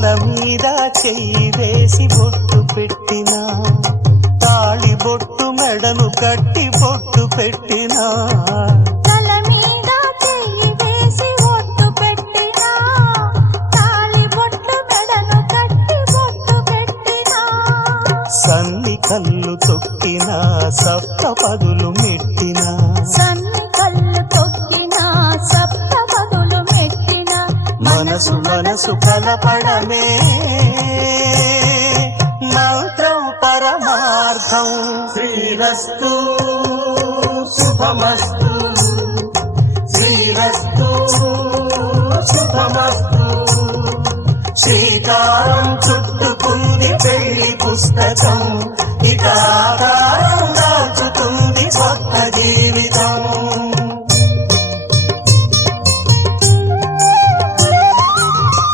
తల మీద చెయ్యి వేసి బొట్టు పెట్టినా, తాళి బొట్టు మెడను కట్టి బొట్టు పెట్టినా, తల మీద చెయ్యి వేసి బొట్టు పెట్టినా, తాళి బొట్టు మెడను కట్టి బొట్టు పెట్టినా, సన్ని కళ్ళు తొక్కినా సప్త పదులు మెట్టినా, సన్ని కళ్ళు తొక్కినా సప్త పదులు మెట్టినా, మనసు మనసు కలపడమే మంత్రం పరమార్థం. శ్రీరస్తు శుభమస్తు, శ్రీరస్తు శుభమస్తు. శ్రీకారం చుట్టుకుంది పెళ్లి పుస్తకం, ఇక ఆకారం దాచుతుంది కొత్త జీవితం.